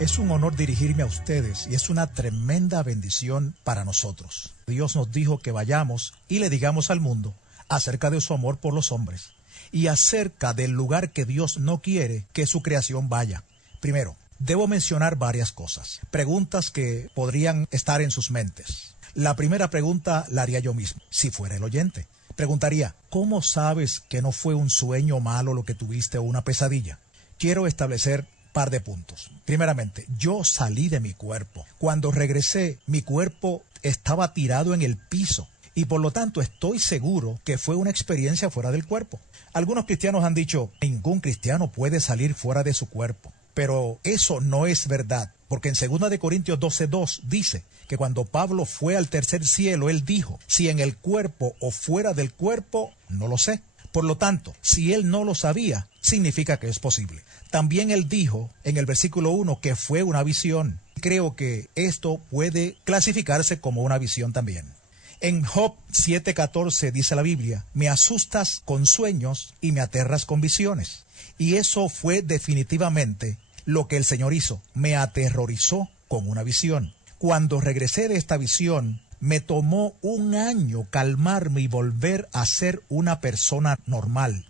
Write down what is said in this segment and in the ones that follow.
Es un honor dirigirme a ustedes y es una tremenda bendición para nosotros. Dios nos dijo que vayamos y le digamos al mundo acerca de su amor por los hombres y acerca del lugar que Dios no quiere que su creación vaya. Primero, debo mencionar varias cosas, preguntas que podrían estar en sus mentes. La primera pregunta la haría yo mismo, si fuera el oyente. Preguntaría, ¿cómo sabes que no fue un sueño malo lo que tuviste o una pesadilla? Quiero establecer par de puntos. Primeramente, yo salí de mi cuerpo. Cuando regresé, mi cuerpo estaba tirado en el piso y por lo tanto estoy seguro que fue una experiencia fuera del cuerpo. Algunos cristianos han dicho, ningún cristiano puede salir fuera de su cuerpo, pero eso no es verdad, porque en 2 Corintios 12:2 dice que cuando Pablo fue al tercer cielo, él dijo, si en el cuerpo o fuera del cuerpo, no lo sé. Por lo tanto, si él no lo sabía, significa que es posible. También él dijo en el versículo 1 que fue una visión. Creo que esto puede clasificarse como una visión también. En Job 7:14 dice la Biblia, me asustas con sueños y me aterras con visiones. Y eso fue definitivamente lo que el Señor hizo, me aterrorizó con una visión. Cuando regresé de esta visión, me tomó 1 año calmarme y volver a ser una persona normal.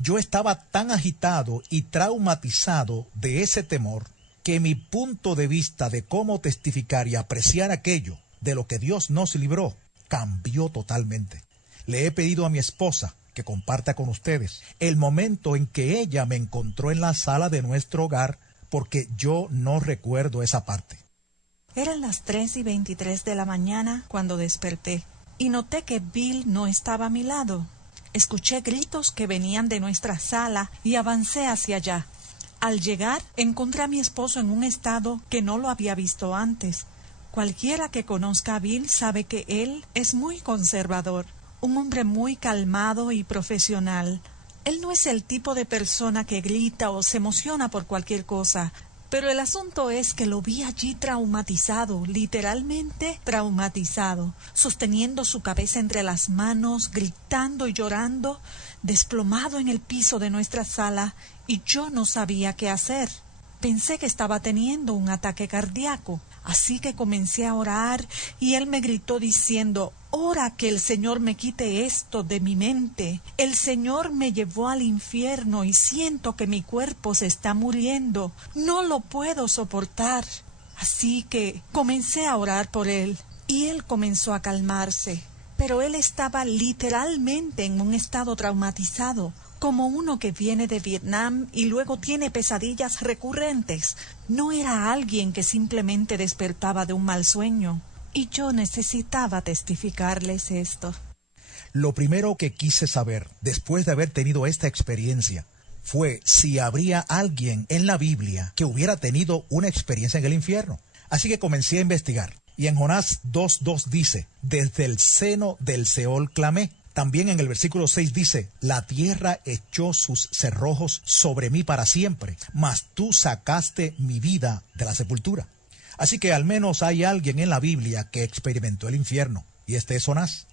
Yo estaba tan agitado y traumatizado de ese temor que mi punto de vista de cómo testificar y apreciar aquello de lo que Dios nos libró cambió totalmente. Le he pedido a mi esposa que comparta con ustedes el momento en que ella me encontró en la sala de nuestro hogar porque yo no recuerdo esa parte. Eran las 3:23 de la mañana cuando desperté y noté que Bill no estaba a mi lado. Escuché gritos que venían de nuestra sala y avancé hacia allá. Al llegar, encontré a mi esposo en un estado que no lo había visto antes. Cualquiera que conozca a Bill sabe que él es muy conservador, un hombre muy calmado y profesional. Él no es el tipo de persona que grita o se emociona por cualquier cosa. Pero el asunto es que lo vi allí traumatizado, literalmente traumatizado, sosteniendo su cabeza entre las manos, gritando y llorando, desplomado en el piso de nuestra sala, y yo no sabía qué hacer. Pensé que estaba teniendo un ataque cardíaco, así que comencé a orar y él me gritó diciendo, «Ora que el Señor me quite esto de mi mente. El Señor me llevó al infierno y siento que mi cuerpo se está muriendo. No lo puedo soportar». Así que comencé a orar por él y él comenzó a calmarse. Pero él estaba literalmente en un estado traumatizado, como uno que viene de Vietnam y luego tiene pesadillas recurrentes. No era alguien que simplemente despertaba de un mal sueño. Y yo necesitaba testificarles esto. Lo primero que quise saber, después de haber tenido esta experiencia, fue si habría alguien en la Biblia que hubiera tenido una experiencia en el infierno. Así que comencé a investigar. Y en Jonás 2:2 dice, desde el seno del Seol clamé. También en el versículo 6 dice, la tierra echó sus cerrojos sobre mí para siempre, mas tú sacaste mi vida de la sepultura. Así que al menos hay alguien en la Biblia que experimentó el infierno, y este es Jonás.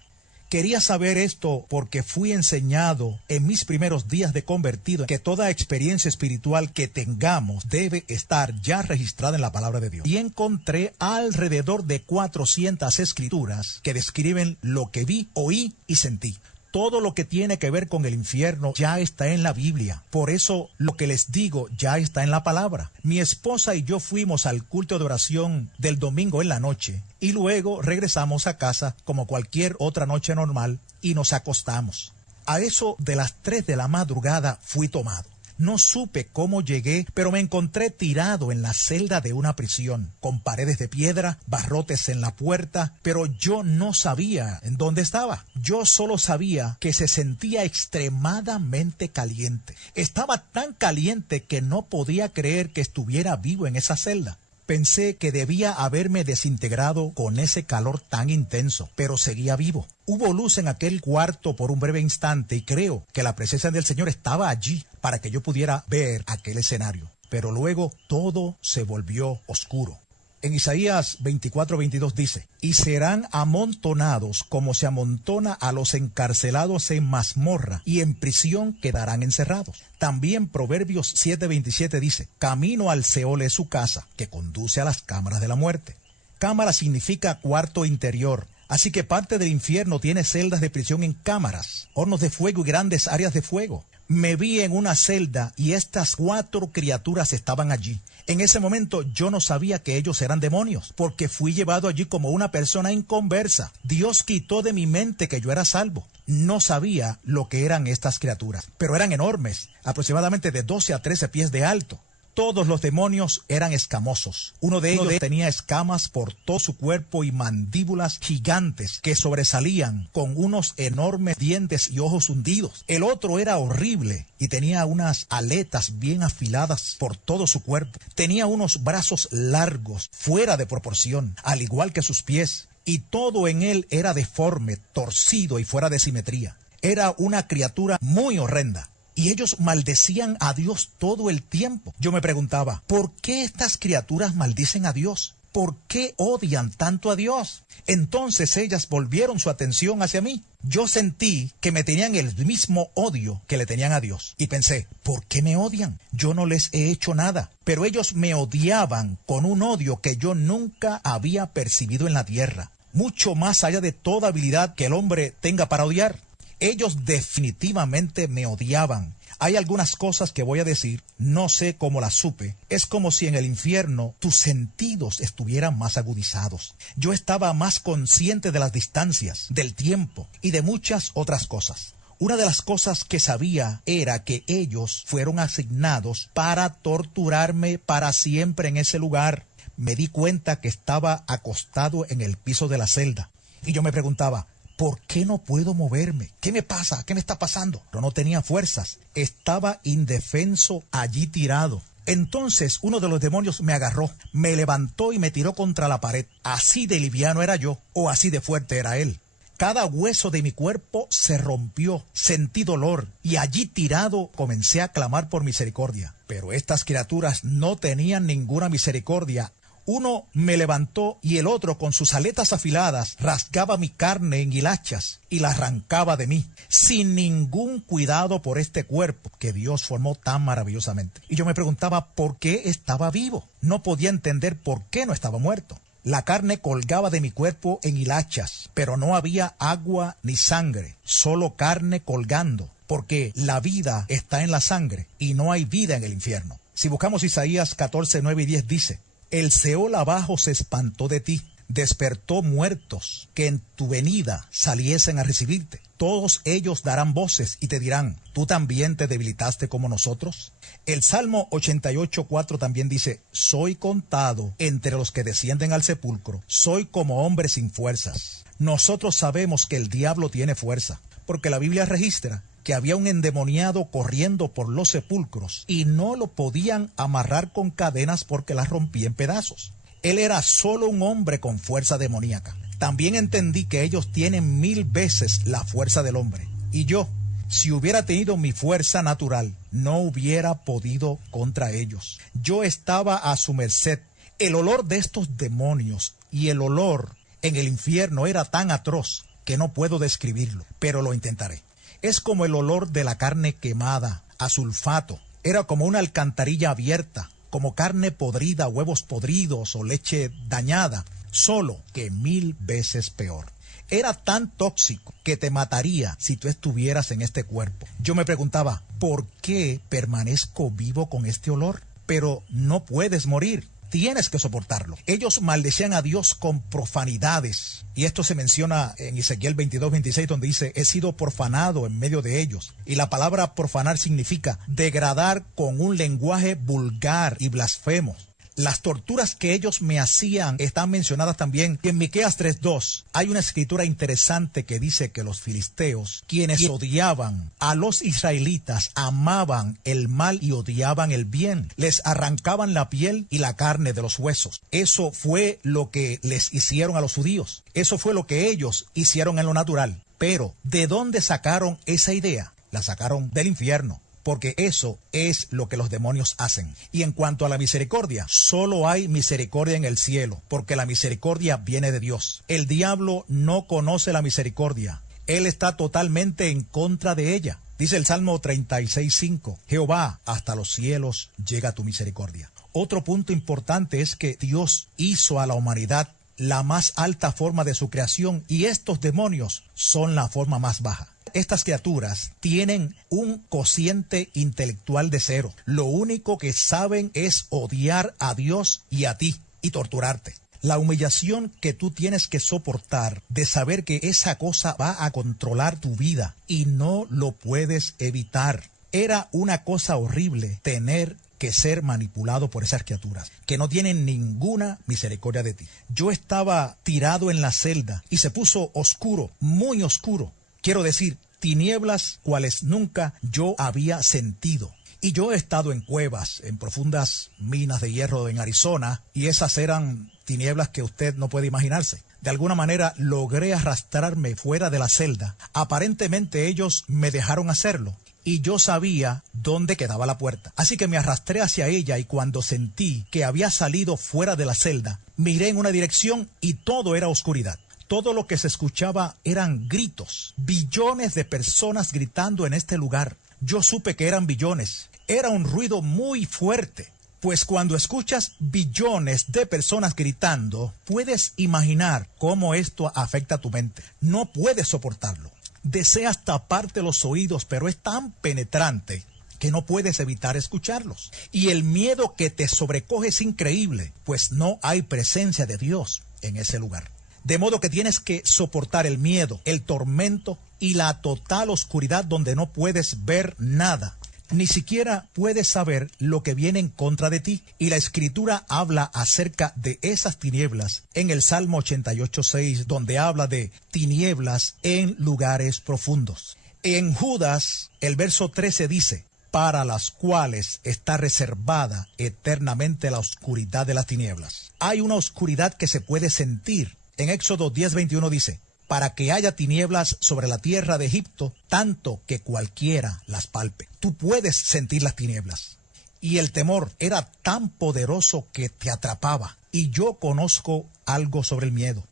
Quería saber esto porque fui enseñado en mis primeros días de convertido que toda experiencia espiritual que tengamos debe estar ya registrada en la palabra de Dios. Y encontré alrededor de 400 escrituras que describen lo que vi, oí y sentí. Todo lo que tiene que ver con el infierno ya está en la Biblia. Por eso lo que les digo ya está en la palabra. Mi esposa y yo fuimos al culto de oración del domingo en la noche y luego regresamos a casa como cualquier otra noche normal y nos acostamos. A eso de las 3 de la madrugada fui tomado. No supe cómo llegué, pero me encontré tirado en la celda de una prisión, con paredes de piedra, barrotes en la puerta, pero yo no sabía en dónde estaba. Yo solo sabía que se sentía extremadamente caliente. Estaba tan caliente que no podía creer que estuviera vivo en esa celda. Pensé que debía haberme desintegrado con ese calor tan intenso, pero seguía vivo. Hubo luz en aquel cuarto por un breve instante y creo que la presencia del Señor estaba allí para que yo pudiera ver aquel escenario. Pero luego todo se volvió oscuro. En Isaías 24:22 dice, y serán amontonados como se amontona a los encarcelados en mazmorra, y en prisión quedarán encerrados. También Proverbios 7:27 dice, camino al Seol es su casa, que conduce a las cámaras de la muerte. Cámara significa cuarto interior. Así que parte del infierno tiene celdas de prisión en cámaras, hornos de fuego y grandes áreas de fuego. Me vi en una celda y estas 4 criaturas estaban allí. En ese momento yo no sabía que ellos eran demonios, porque fui llevado allí como una persona inconversa. Dios quitó de mi mente que yo era salvo. No sabía lo que eran estas criaturas, pero eran enormes, aproximadamente de 12 a 13 pies de alto. Todos los demonios eran escamosos. Uno de ellos tenía escamas por todo su cuerpo y mandíbulas gigantes que sobresalían con unos enormes dientes y ojos hundidos. El otro era horrible y tenía unas aletas bien afiladas por todo su cuerpo. Tenía unos brazos largos, fuera de proporción, al igual que sus pies, y todo en él era deforme, torcido y fuera de simetría. Era una criatura muy horrenda. Y ellos maldecían a Dios todo el tiempo. Yo me preguntaba, ¿por qué estas criaturas maldicen a Dios? ¿Por qué odian tanto a Dios? Entonces ellas volvieron su atención hacia mí. Yo sentí que me tenían el mismo odio que le tenían a Dios. Y pensé, ¿por qué me odian? Yo no les he hecho nada. Pero ellos me odiaban con un odio que yo nunca había percibido en la tierra. Mucho más allá de toda habilidad que el hombre tenga para odiar. Ellos definitivamente me odiaban. Hay algunas cosas que voy a decir, no sé cómo las supe. Es como si en el infierno tus sentidos estuvieran más agudizados. Yo estaba más consciente de las distancias, del tiempo y de muchas otras cosas. Una de las cosas que sabía era que ellos fueron asignados para torturarme para siempre en ese lugar. Me di cuenta que estaba acostado en el piso de la celda. Y yo me preguntaba, ¿por qué no puedo moverme? ¿Qué me pasa? ¿Qué me está pasando? Pero no tenía fuerzas. Estaba indefenso allí tirado. Entonces uno de los demonios me agarró, me levantó y me tiró contra la pared. Así de liviano era yo, o así de fuerte era él. Cada hueso de mi cuerpo se rompió, sentí dolor, y allí tirado comencé a clamar por misericordia. Pero estas criaturas no tenían ninguna misericordia. Uno me levantó y el otro con sus aletas afiladas rasgaba mi carne en hilachas y la arrancaba de mí, sin ningún cuidado por este cuerpo que Dios formó tan maravillosamente. Y yo me preguntaba por qué estaba vivo. No podía entender por qué no estaba muerto. La carne colgaba de mi cuerpo en hilachas, pero no había agua ni sangre, solo carne colgando, porque la vida está en la sangre y no hay vida en el infierno. Si buscamos Isaías 14, 9 y 10 dice, el Seol abajo se espantó de ti, despertó muertos que en tu venida saliesen a recibirte. Todos ellos darán voces y te dirán, ¿tú también te debilitaste como nosotros? El Salmo 88:4 también dice, soy contado entre los que descienden al sepulcro, soy como hombre sin fuerzas. Nosotros sabemos que el diablo tiene fuerza, porque la Biblia registra que había un endemoniado corriendo por los sepulcros y no lo podían amarrar con cadenas porque las rompía en pedazos. Él era solo un hombre con fuerza demoníaca. También entendí que ellos tienen 1000 veces la fuerza del hombre. Y yo, si hubiera tenido mi fuerza natural, no hubiera podido contra ellos. Yo estaba a su merced. El olor de estos demonios y el olor en el infierno era tan atroz que no puedo describirlo, pero lo intentaré. Es como el olor de la carne quemada, a sulfato. Era como una alcantarilla abierta, como carne podrida, huevos podridos o leche dañada, solo que 1000 veces peor. Era tan tóxico que te mataría si tú estuvieras en este cuerpo. Yo me preguntaba, ¿por qué permanezco vivo con este olor? Pero no puedes morir. Tienes que soportarlo. Ellos maldecían a Dios con profanidades. Y esto se menciona en Ezequiel 22:26, donde dice, he sido profanado en medio de ellos. Y la palabra profanar significa degradar con un lenguaje vulgar y blasfemo. Las torturas que ellos me hacían están mencionadas también en Miqueas 3:2. Hay una escritura interesante que dice que los filisteos, quienes odiaban a los israelitas, amaban el mal y odiaban el bien. Les arrancaban la piel y la carne de los huesos. Eso fue lo que les hicieron a los judíos. Eso fue lo que ellos hicieron en lo natural. Pero, ¿de dónde sacaron esa idea? La sacaron del infierno. porque eso es lo que los demonios hacen. Y en cuanto a la misericordia, solo hay misericordia en el cielo, porque la misericordia viene de Dios. El diablo no conoce la misericordia. Él está totalmente en contra de ella. Dice el Salmo 36:5, Jehová, hasta los cielos llega tu misericordia. Otro punto importante es que Dios hizo a la humanidad la más alta forma de su creación y estos demonios son la forma más baja. Estas criaturas tienen un cociente intelectual de 0. Lo único que saben es odiar a Dios y a ti y torturarte. La humillación que tú tienes que soportar de saber que esa cosa va a controlar tu vida y no lo puedes evitar. Era una cosa horrible tener que ser manipulado por esas criaturas, que no tienen ninguna misericordia de ti. Yo estaba tirado en la celda y se puso oscuro, muy oscuro. Quiero decir, tinieblas cuales nunca yo había sentido. Y yo he estado en cuevas, en profundas minas de hierro en Arizona, y esas eran tinieblas que usted no puede imaginarse. De alguna manera logré arrastrarme fuera de la celda. Aparentemente ellos me dejaron hacerlo. Y yo sabía dónde quedaba la puerta. Así que me arrastré hacia ella y cuando sentí que había salido fuera de la celda, miré en una dirección y todo era oscuridad. Todo lo que se escuchaba eran gritos. Billones de personas gritando en este lugar. Yo supe que eran billones. Era un ruido muy fuerte. Pues cuando escuchas billones de personas gritando, puedes imaginar cómo esto afecta a tu mente. No puedes soportarlo. Deseas taparte los oídos, pero es tan penetrante que no puedes evitar escucharlos. Y el miedo que te sobrecoge es increíble, pues no hay presencia de Dios en ese lugar. De modo que tienes que soportar el miedo, el tormento y la total oscuridad donde no puedes ver nada. Ni siquiera puedes saber lo que viene en contra de ti. Y la Escritura habla acerca de esas tinieblas en el Salmo 88:6, donde habla de tinieblas en lugares profundos. En Judas, el verso 13 dice, para las cuales está reservada eternamente la oscuridad de las tinieblas. Hay una oscuridad que se puede sentir. En Éxodo 10:21 dice, para que haya tinieblas sobre la tierra de Egipto, tanto que cualquiera las palpe. Tú puedes sentir las tinieblas. Y el temor era tan poderoso que te atrapaba. Y yo conozco algo sobre el miedo.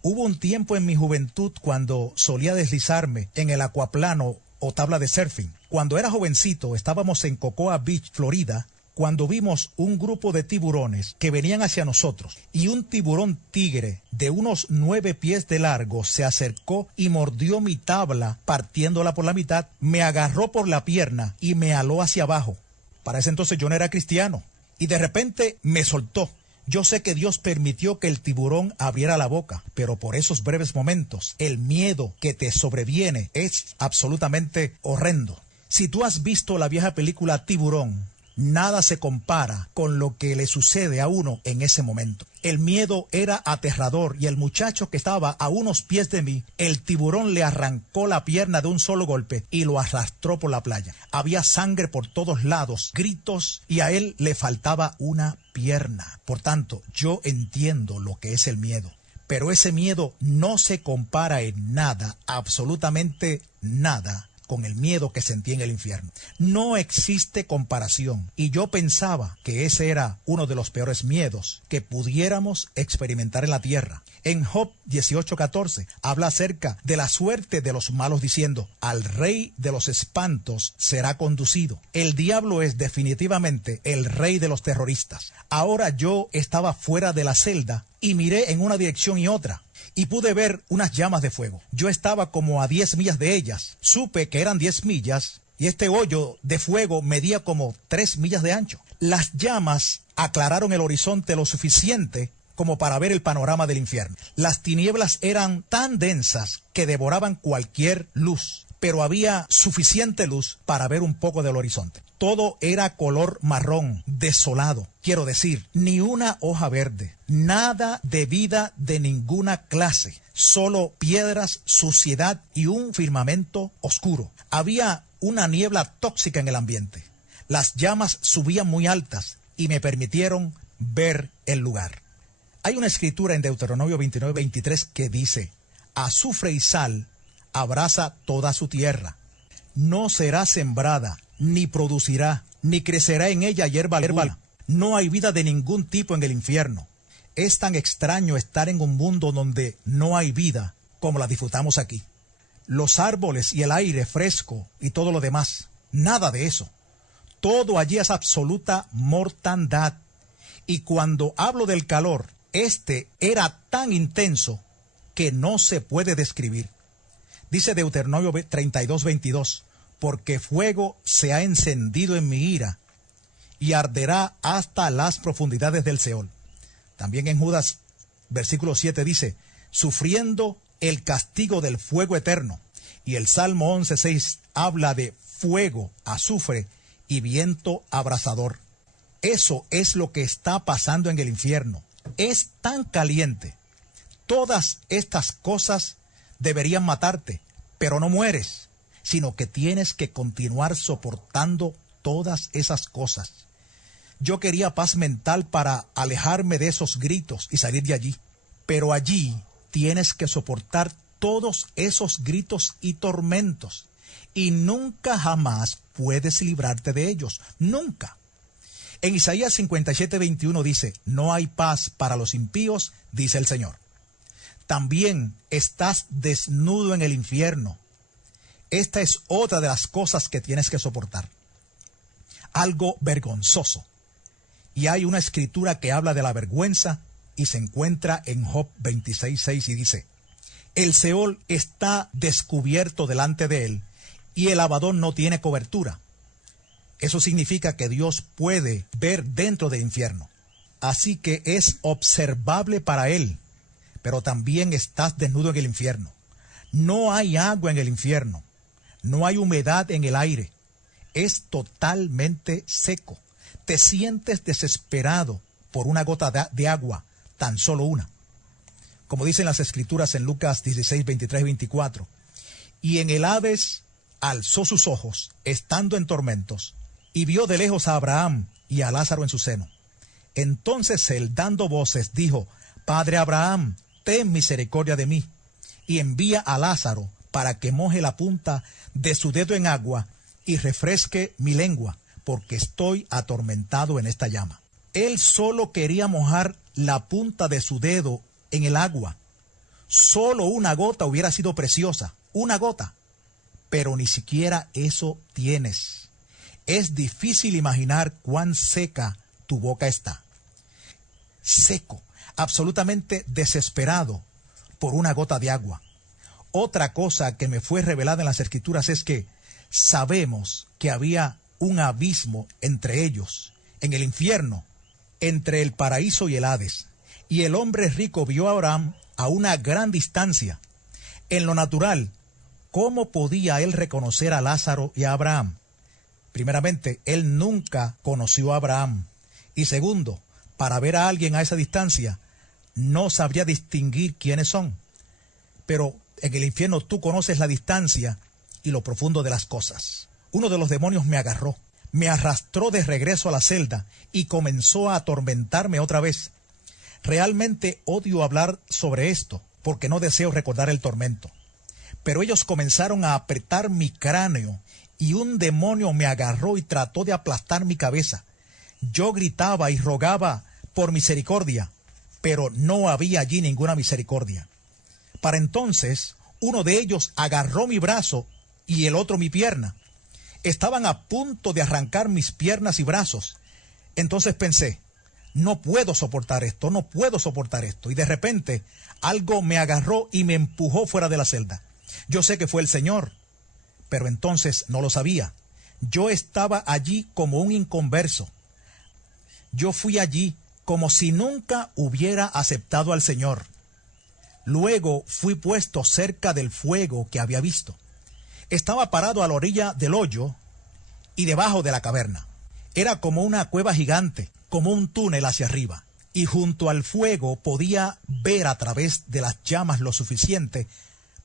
Hubo un tiempo en mi juventud cuando solía deslizarme en el acuaplano o tabla de surfing. Cuando era jovencito, estábamos en Cocoa Beach, Florida, cuando vimos un grupo de tiburones que venían hacia nosotros y un tiburón tigre de unos 9 pies de largo se acercó y mordió mi tabla partiéndola por la mitad, me agarró por la pierna y me aló hacia abajo. Para ese entonces yo no era cristiano y de repente me soltó. Yo sé que Dios permitió que el tiburón abriera la boca, pero por esos breves momentos el miedo que te sobreviene es absolutamente horrendo. Si tú has visto la vieja película Tiburón, nada se compara con lo que le sucede a uno en ese momento. El miedo era aterrador y el muchacho que estaba a unos pies de mí, el tiburón le arrancó la pierna de un solo golpe y lo arrastró por la playa. Había sangre por todos lados, gritos y a él le faltaba una pierna. Por tanto, yo entiendo lo que es el miedo. Pero ese miedo no se compara en nada, absolutamente nada, con el miedo que sentí en el infierno. No existe comparación. Y yo pensaba que ese era uno de los peores miedos que pudiéramos experimentar en la tierra. En Job 18:14 habla acerca de la suerte de los malos diciendo, al rey de los espantos será conducido. El diablo es definitivamente el rey de los terroristas. Ahora yo estaba fuera de la celda y miré en una dirección y otra. Y pude ver unas llamas de fuego. Yo estaba como a 10 millas de ellas. Supe que eran 10 millas y este hoyo de fuego medía como 3 millas de ancho. Las llamas aclararon el horizonte lo suficiente como para ver el panorama del infierno. Las tinieblas eran tan densas que devoraban cualquier luz, pero había suficiente luz para ver un poco del horizonte. Todo era color marrón, desolado. Quiero decir, ni una hoja verde, nada de vida de ninguna clase, solo piedras, suciedad y un firmamento oscuro. Había una niebla tóxica en el ambiente. Las llamas subían muy altas y me permitieron ver el lugar. Hay una escritura en Deuteronomio 29:23 que dice, azufre y sal abraza toda su tierra. No será sembrada ni producirá, ni crecerá en ella hierba alguna. No hay vida de ningún tipo en el infierno. Es tan extraño estar en un mundo donde no hay vida como la disfrutamos aquí. Los árboles y el aire fresco y todo lo demás, nada de eso. Todo allí es absoluta mortandad. Y cuando hablo del calor, este era tan intenso que no se puede describir. Dice Deuteronomio 32:22, porque fuego se ha encendido en mi ira y arderá hasta las profundidades del Seol. También en Judas, versículo 7 dice, sufriendo el castigo del fuego eterno. Y el Salmo 11:6 habla de fuego, azufre y viento abrasador. Eso es lo que está pasando en el infierno. Es tan caliente. Todas estas cosas deberían matarte, pero no mueres, sino que tienes que continuar soportando todas esas cosas. Yo quería paz mental para alejarme de esos gritos y salir de allí, pero allí tienes que soportar todos esos gritos y tormentos, y nunca jamás puedes librarte de ellos, nunca. En Isaías 57:21 dice, no hay paz para los impíos, dice el Señor. También estás desnudo en el infierno. Esta es otra de las cosas que tienes que soportar. Algo vergonzoso. Y hay una escritura que habla de la vergüenza y se encuentra en Job 26:6 y dice, el Seol está descubierto delante de él y el Abadón no tiene cobertura. Eso significa que Dios puede ver dentro del infierno. Así que es observable para él, pero también estás desnudo en el infierno. No hay agua en el infierno. No hay humedad en el aire. Es totalmente seco. Te sientes desesperado por una gota de agua, tan solo una. Como dicen las escrituras en Lucas 16:23-24. Y en el Hades alzó sus ojos, estando en tormentos, y vio de lejos a Abraham y a Lázaro en su seno. Entonces él, dando voces, dijo, Padre Abraham, ten misericordia de mí, y envía a Lázaro para que moje la punta de su dedo en agua y refresque mi lengua, porque estoy atormentado en esta llama. Él solo quería mojar la punta de su dedo en el agua. Solo una gota hubiera sido preciosa, una gota. Pero ni siquiera eso tienes. Es difícil imaginar cuán seca tu boca está. Seco, absolutamente desesperado por una gota de agua. Otra cosa que me fue revelada en las escrituras es que sabemos que había un abismo entre ellos, en el infierno, entre el paraíso y el Hades. Y el hombre rico vio a Abraham a una gran distancia. En lo natural, ¿cómo podía él reconocer a Lázaro y a Abraham? Primeramente, él nunca conoció a Abraham. Y segundo, para ver a alguien a esa distancia, no sabría distinguir quiénes son. Pero en el infierno tú conoces la distancia y lo profundo de las cosas. Uno de los demonios me agarró, me arrastró de regreso a la celda y comenzó a atormentarme otra vez. Realmente odio hablar sobre esto, porque no deseo recordar el tormento. Pero ellos comenzaron a apretar mi cráneo y un demonio me agarró y trató de aplastar mi cabeza. Yo gritaba y rogaba por misericordia, pero no había allí ninguna misericordia. Para entonces, uno de ellos agarró mi brazo y el otro mi pierna. Estaban a punto de arrancar mis piernas y brazos. Entonces pensé, no puedo soportar esto, no puedo soportar esto. Y de repente, algo me agarró y me empujó fuera de la celda. Yo sé que fue el Señor, pero entonces no lo sabía. Yo estaba allí como un inconverso. Yo fui allí como si nunca hubiera aceptado al Señor. Luego fui puesto cerca del fuego que había visto. Estaba parado a la orilla del hoyo y debajo de la caverna. Era como una cueva gigante, como un túnel hacia arriba. Y junto al fuego podía ver a través de las llamas lo suficiente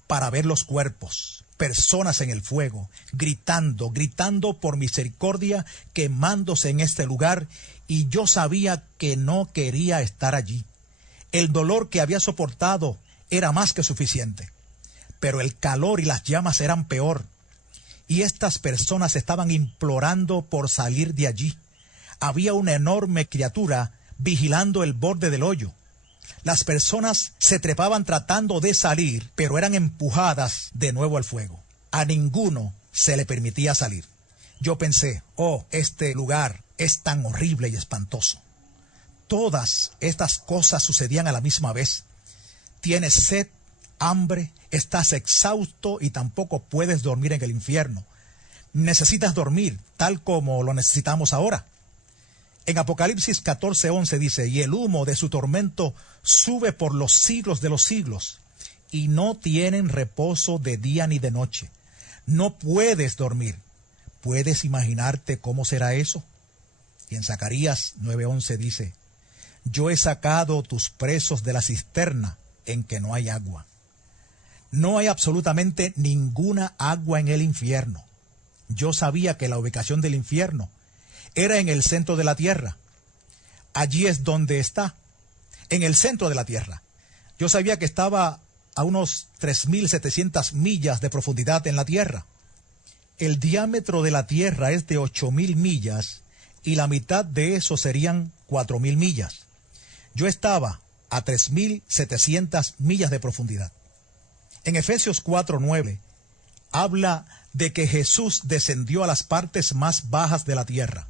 para ver los cuerpos, personas en el fuego, gritando por misericordia, quemándose en este lugar, y yo sabía que no quería estar allí. El dolor que había soportado era más que suficiente, pero el calor y las llamas eran peor. y estas personas estaban implorando por salir de allí. Había una enorme criatura vigilando el borde del hoyo. Las personas se trepaban tratando de salir, pero eran empujadas de nuevo al fuego. A ninguno se le permitía salir. Yo pensé, oh, este lugar es tan horrible y espantoso. Todas estas cosas sucedían a la misma vez. Tienes sed, hambre, estás exhausto y tampoco puedes dormir en el infierno. Necesitas dormir tal como lo necesitamos ahora. En Apocalipsis 14:11 dice, y el humo de su tormento sube por los siglos de los siglos, y no tienen reposo de día ni de noche. No puedes dormir. ¿Puedes imaginarte cómo será eso? Y en Zacarías 9:11 dice, yo he sacado tus presos de la cisterna en que no hay agua. No hay absolutamente ninguna agua en el infierno. Yo sabía que la ubicación del infierno era en el centro de la tierra. Allí es donde está, en el centro de la tierra. Yo sabía que estaba a unos 3.700 millas de profundidad en la tierra. El diámetro de la tierra es de 8.000 millas y la mitad de eso serían 4.000 millas. Yo estaba a 3.700 millas de profundidad. En Efesios 4:9 habla de que Jesús descendió a las partes más bajas de la tierra.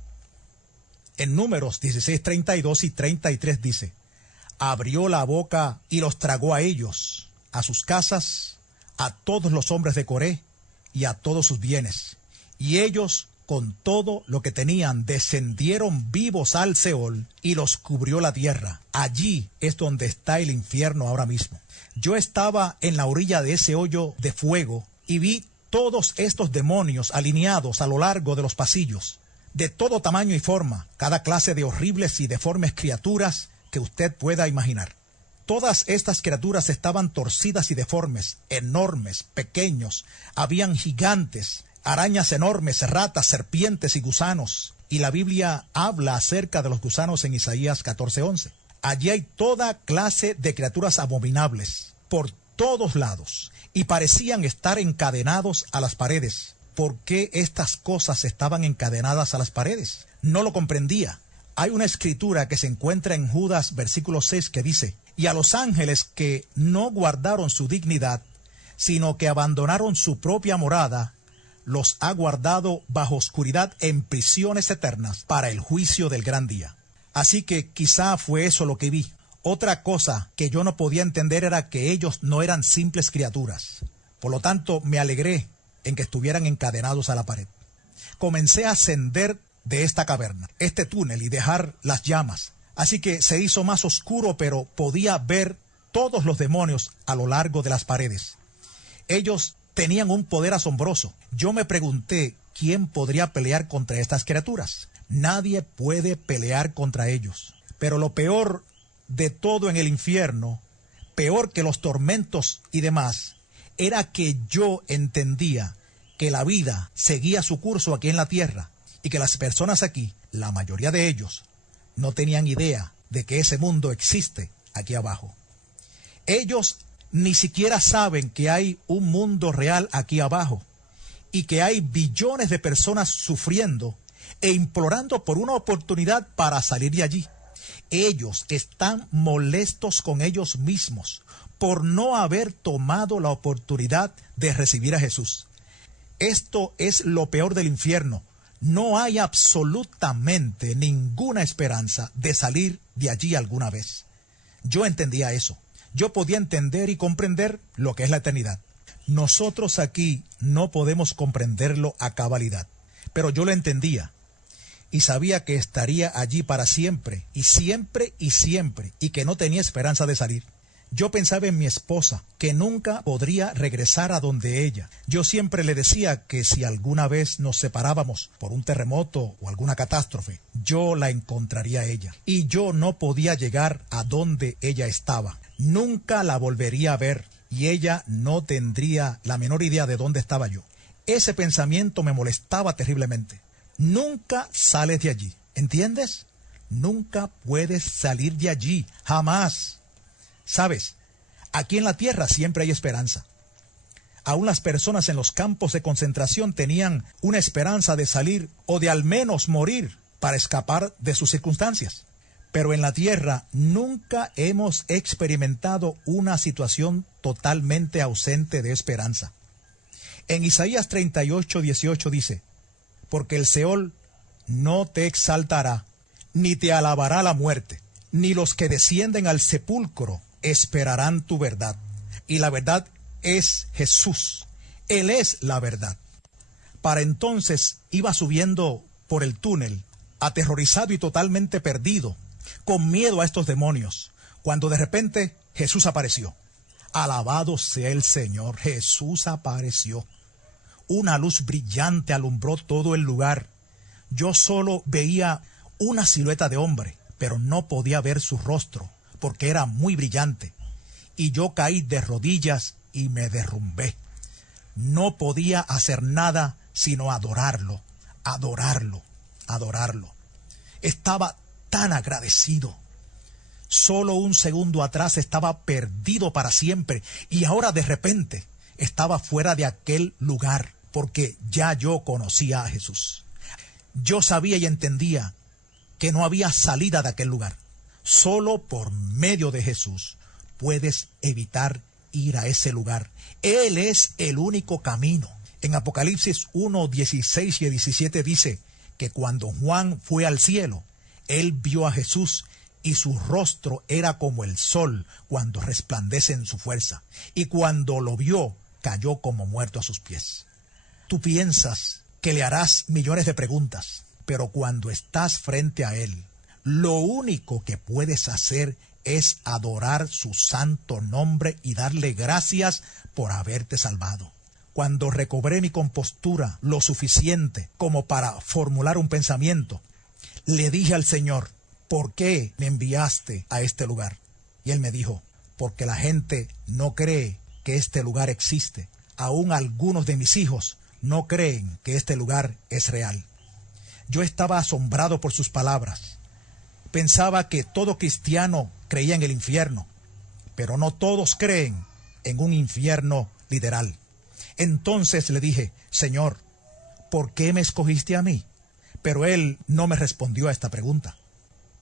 En Números 16:32 y 33 dice, abrió la boca y los tragó a ellos, a sus casas, a todos los hombres de Coré y a todos sus bienes. Y ellos, con todo lo que tenían, descendieron vivos al Seol y los cubrió la tierra. Allí es donde está el infierno ahora mismo. Yo estaba en la orilla de ese hoyo de fuego y vi todos estos demonios alineados a lo largo de los pasillos, de todo tamaño y forma, cada clase de horribles y deformes criaturas que usted pueda imaginar. Todas estas criaturas estaban torcidas y deformes, enormes, pequeños, habían gigantes, arañas enormes, ratas, serpientes y gusanos. Y la Biblia habla acerca de los gusanos en Isaías 14:11. Allí hay toda clase de criaturas abominables, por todos lados, y parecían estar encadenados a las paredes. ¿Por qué estas cosas estaban encadenadas a las paredes? No lo comprendía. Hay una escritura que se encuentra en Judas versículo 6 que dice, y a los ángeles que no guardaron su dignidad, sino que abandonaron su propia morada, los ha guardado bajo oscuridad en prisiones eternas para el juicio del gran día. Así que quizá fue eso lo que vi. Otra cosa que yo no podía entender era que ellos no eran simples criaturas. Por lo tanto, me alegré en que estuvieran encadenados a la pared. Comencé a ascender de esta caverna, este túnel, y dejar las llamas. Así que se hizo más oscuro, pero podía ver todos los demonios a lo largo de las paredes. Ellos tenían un poder asombroso. Yo me pregunté, ¿quién podría pelear contra estas criaturas? Nadie puede pelear contra ellos. Pero lo peor de todo en el infierno, peor que los tormentos y demás, era que yo entendía que la vida seguía su curso aquí en la tierra y que las personas aquí, la mayoría de ellos, no tenían idea de que ese mundo existe aquí abajo. Ellos ni siquiera saben que hay un mundo real aquí abajo y que hay billones de personas sufriendo e implorando por una oportunidad para salir de allí. Ellos están molestos con ellos mismos por no haber tomado la oportunidad de recibir a Jesús. Esto es lo peor del infierno. No hay absolutamente ninguna esperanza de salir de allí alguna vez. Yo entendía eso. Yo podía entender y comprender lo que es la eternidad. Nosotros aquí no podemos comprenderlo a cabalidad, pero yo lo entendía y sabía que estaría allí para siempre y siempre y siempre, y que no tenía esperanza de salir. Yo pensaba en mi esposa, que nunca podría regresar a donde ella. Yo siempre le decía que si alguna vez nos separábamos por un terremoto o alguna catástrofe, yo la encontraría a ella. Y yo no podía llegar a donde ella estaba. Nunca la volvería a ver y ella no tendría la menor idea de dónde estaba yo. Ese pensamiento me molestaba terriblemente. Nunca sales de allí, ¿entiendes? Nunca puedes salir de allí, jamás. ¿Sabes? Aquí en la tierra siempre hay esperanza. Aún las personas en los campos de concentración tenían una esperanza de salir o de al menos morir para escapar de sus circunstancias. Pero en la tierra nunca hemos experimentado una situación totalmente ausente de esperanza. En Isaías 38:18 dice: porque el Seol no te exaltará, ni te alabará la muerte, ni los que descienden al sepulcro esperarán tu verdad. Y la verdad es Jesús. Él es la verdad. Para entonces iba subiendo por el túnel, aterrorizado y totalmente perdido, con miedo a estos demonios, cuando de repente Jesús apareció. Alabado sea el Señor, Jesús apareció. Una luz brillante alumbró todo el lugar. Yo solo veía una silueta de hombre, pero no podía ver su rostro, porque era muy brillante. Y yo caí de rodillas y me derrumbé. No podía hacer nada sino adorarlo, adorarlo, adorarlo. Estaba tan agradecido. Solo un segundo atrás estaba perdido para siempre y ahora de repente estaba fuera de aquel lugar porque ya yo conocía a Jesús. Yo sabía y entendía que no había salida de aquel lugar. Solo por medio de Jesús puedes evitar ir a ese lugar. Él es el único camino. En Apocalipsis 1:16 y 17 dice que cuando Juan fue al cielo, él vio a Jesús y su rostro era como el sol cuando resplandece en su fuerza. Y cuando lo vio, cayó como muerto a sus pies. Tú piensas que le harás millones de preguntas, pero cuando estás frente a él, lo único que puedes hacer es adorar su santo nombre y darle gracias por haberte salvado. Cuando recobré mi compostura lo suficiente como para formular un pensamiento, le dije al Señor: ¿por qué me enviaste a este lugar? Y él me dijo: porque la gente no cree que este lugar existe. Aún algunos de mis hijos no creen que este lugar es real. Yo estaba asombrado por sus palabras. Pensaba que todo cristiano creía en el infierno, pero no todos creen en un infierno literal. Entonces le dije: Señor, ¿por qué me escogiste a mí? Pero él no me respondió a esta pregunta.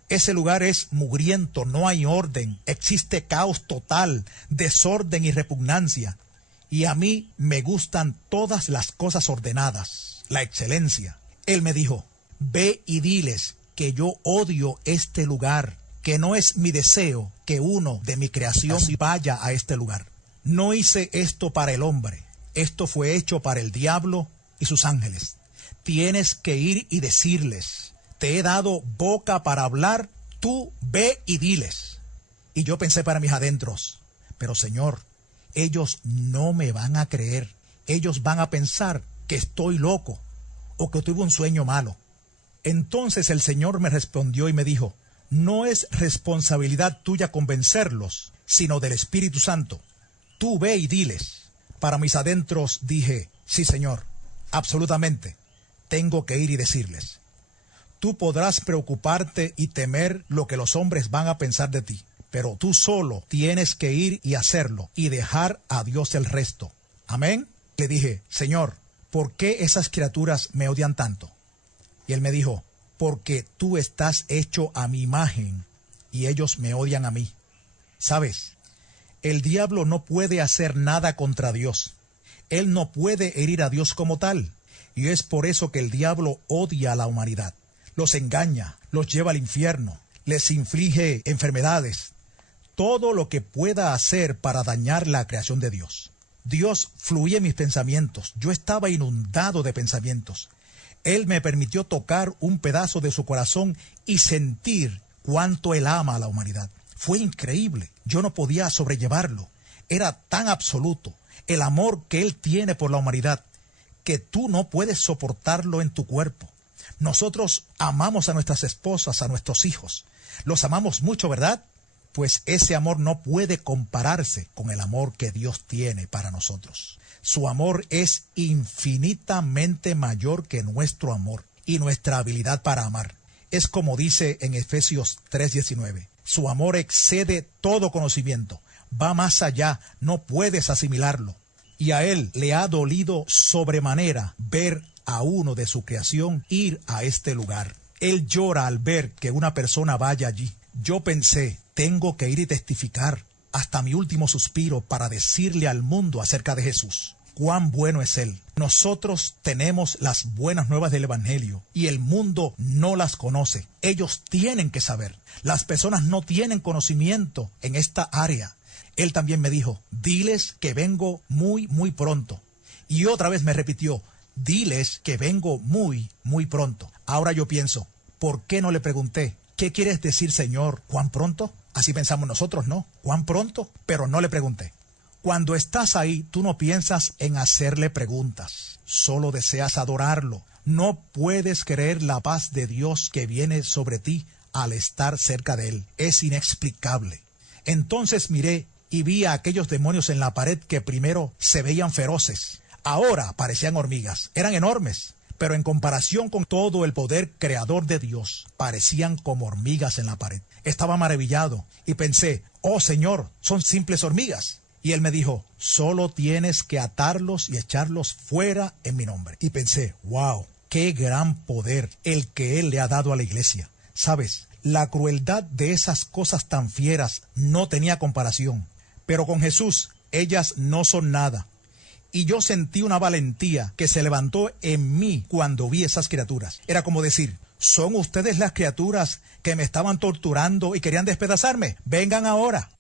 Ese lugar es mugriento, no hay orden, existe caos total, desorden y repugnancia. Y a mí me gustan todas las cosas ordenadas, la excelencia. Él me dijo: ve y diles que yo odio este lugar, que no es mi deseo que uno de mi creación vaya a este lugar. No hice esto para el hombre, esto fue hecho para el diablo y sus ángeles. Tienes que ir y decirles: te he dado boca para hablar, tú ve y diles. Y yo pensé para mis adentros: pero Señor, ellos no me van a creer. Ellos van a pensar que estoy loco o que tuve un sueño malo. Entonces el Señor me respondió y me dijo: no es responsabilidad tuya convencerlos, sino del Espíritu Santo. Tú ve y diles. Para mis adentros dije: sí, Señor, absolutamente, tengo que ir y decirles. Tú podrás preocuparte y temer lo que los hombres van a pensar de ti, pero tú solo tienes que ir y hacerlo y dejar a Dios el resto. Amén. Le dije: Señor, ¿por qué esas criaturas me odian tanto? Y él me dijo: porque tú estás hecho a mi imagen y ellos me odian a mí. ¿Sabes? El diablo no puede hacer nada contra Dios. Él no puede herir a Dios como tal. Y es por eso que el diablo odia a la humanidad. Los engaña, los lleva al infierno, les inflige enfermedades. Todo lo que pueda hacer para dañar la creación de Dios. Dios fluía en mis pensamientos. Yo estaba inundado de pensamientos. Él me permitió tocar un pedazo de su corazón y sentir cuánto Él ama a la humanidad. Fue increíble. Yo no podía sobrellevarlo. Era tan absoluto el amor que Él tiene por la humanidad que tú no puedes soportarlo en tu cuerpo. Nosotros amamos a nuestras esposas, a nuestros hijos. Los amamos mucho, ¿verdad? Pues ese amor no puede compararse con el amor que Dios tiene para nosotros. Su amor es infinitamente mayor que nuestro amor y nuestra habilidad para amar. Es como dice en Efesios 3:19. Su amor excede todo conocimiento. Va más allá, no puedes asimilarlo. y a él le ha dolido sobremanera ver a uno de su creación ir a este lugar. Él llora al ver que una persona vaya allí. Yo pensé, tengo que ir y testificar hasta mi último suspiro para decirle al mundo acerca de Jesús. Cuán bueno es Él. Nosotros tenemos las buenas nuevas del Evangelio y el mundo no las conoce. Ellos tienen que saber. Las personas no tienen conocimiento en esta área. Él también me dijo, diles que vengo muy, muy pronto. Y otra vez me repitió, diles que vengo muy, muy pronto. Ahora yo pienso, ¿por qué no le pregunté? ¿Qué quieres decir, Señor? ¿Cuán pronto? Así pensamos nosotros, ¿no? ¿Cuán pronto? Pero no le pregunté. Cuando estás ahí, tú no piensas en hacerle preguntas. Solo deseas adorarlo. No puedes creer la paz de Dios que viene sobre ti al estar cerca de Él. Es inexplicable. Entonces miré y vi a aquellos demonios en la pared que primero se veían feroces. Ahora parecían hormigas. Eran enormes, pero en comparación con todo el poder creador de Dios, parecían como hormigas en la pared. Estaba maravillado y pensé, oh Señor, son simples hormigas. Y Él me dijo, solo tienes que atarlos y echarlos fuera en mi nombre. Y pensé, wow, qué gran poder el que Él le ha dado a la iglesia. ¿Sabes? La crueldad de esas cosas tan fieras no tenía comparación. Pero con Jesús, ellas no son nada. Y yo sentí una valentía que se levantó en mí cuando vi esas criaturas. Era como decir, ¿son ustedes las criaturas que me estaban torturando y querían despedazarme? Vengan ahora.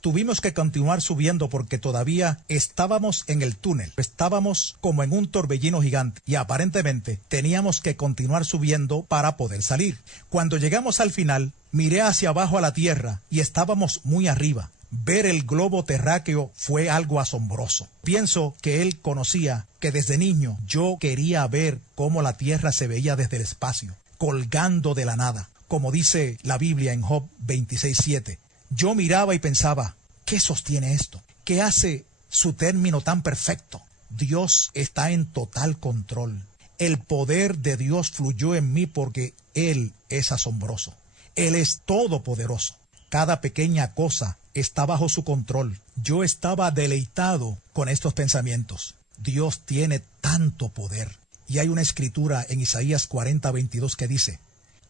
Tuvimos que continuar subiendo porque todavía estábamos en el túnel. Estábamos como en un torbellino gigante y aparentemente teníamos que continuar subiendo para poder salir. Cuando llegamos al final, miré hacia abajo a la tierra y estábamos muy arriba. Ver el globo terráqueo fue algo asombroso. Pienso que Él conocía que desde niño yo quería ver cómo la tierra se veía desde el espacio, colgando de la nada. Como dice la Biblia en Job 26:7. Yo miraba y pensaba, ¿qué sostiene esto? ¿Qué hace su término tan perfecto? Dios está en total control. El poder de Dios fluyó en mí porque Él es asombroso. Él es todopoderoso. Cada pequeña cosa está bajo su control. Yo estaba deleitado con estos pensamientos. Dios tiene tanto poder. Y hay una escritura en Isaías 40:22 que dice,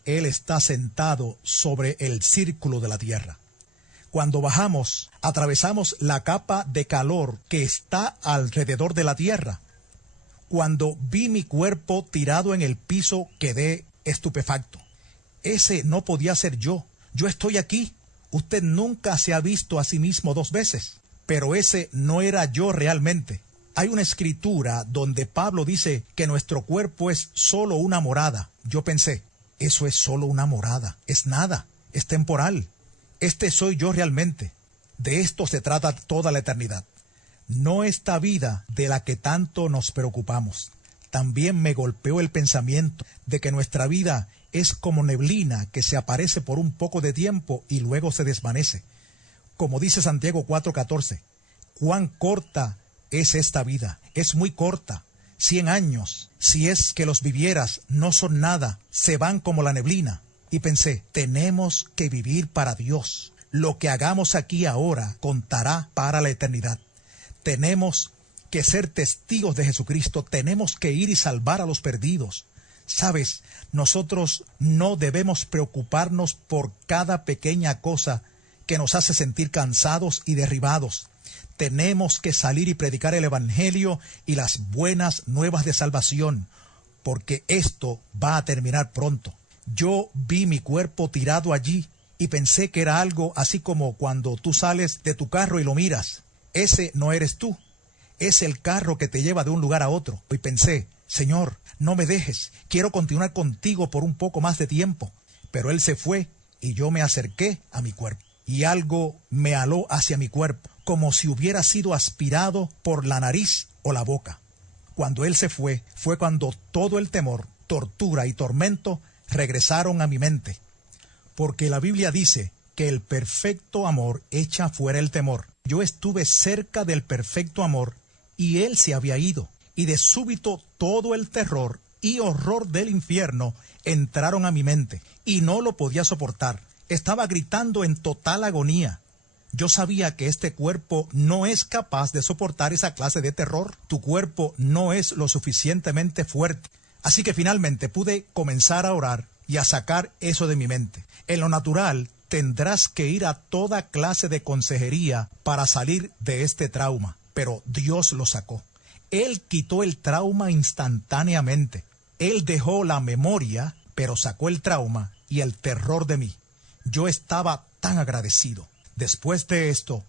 Él está sentado sobre el círculo de la tierra. Cuando bajamos, atravesamos la capa de calor que está alrededor de la tierra. Cuando vi mi cuerpo tirado en el piso, quedé estupefacto. Ese no podía ser yo. Yo estoy aquí. Usted nunca se ha visto a sí mismo 2 veces. Pero ese no era yo realmente. Hay una escritura donde Pablo dice que nuestro cuerpo es solo una morada. Yo pensé, eso es solo una morada. Es nada. Es temporal. Este soy yo realmente. De esto se trata toda la eternidad. No esta vida de la que tanto nos preocupamos. También me golpeó el pensamiento de que nuestra vida es como neblina que se aparece por un poco de tiempo y luego se desvanece. Como dice Santiago 4:14, cuán corta es esta vida. Es muy corta. 100 años, si es que los vivieras, no son nada. Se van como la neblina. Y pensé, tenemos que vivir para Dios. Lo que hagamos aquí ahora contará para la eternidad. Tenemos que ser testigos de Jesucristo. Tenemos que ir y salvar a los perdidos. Sabes, nosotros no debemos preocuparnos por cada pequeña cosa que nos hace sentir cansados y derribados. Tenemos que salir y predicar el Evangelio y las buenas nuevas de salvación, porque esto va a terminar pronto. Yo vi mi cuerpo tirado allí y pensé que era algo así como cuando tú sales de tu carro y lo miras. Ese no eres tú. Es el carro que te lleva de un lugar a otro. Y pensé, Señor, no me dejes. Quiero continuar contigo por un poco más de tiempo. Pero Él se fue y yo me acerqué a mi cuerpo. Y algo me aló hacia mi cuerpo, como si hubiera sido aspirado por la nariz o la boca. Cuando Él se fue, fue cuando todo el temor, tortura y tormento regresaron a mi mente, porque la Biblia dice que el perfecto amor echa fuera el temor. Yo estuve cerca del perfecto amor y Él se había ido, y de súbito todo el terror y horror del infierno entraron a mi mente, y no lo podía soportar. Estaba gritando en total agonía. Yo sabía que este cuerpo no es capaz de soportar esa clase de terror. Tu cuerpo no es lo suficientemente fuerte. Así que finalmente pude comenzar a orar y a sacar eso de mi mente. En lo natural, tendrás que ir a toda clase de consejería para salir de este trauma, pero Dios lo sacó. Él quitó el trauma instantáneamente. Él dejó la memoria, pero sacó el trauma y el terror de mí. Yo estaba tan agradecido. Después de esto,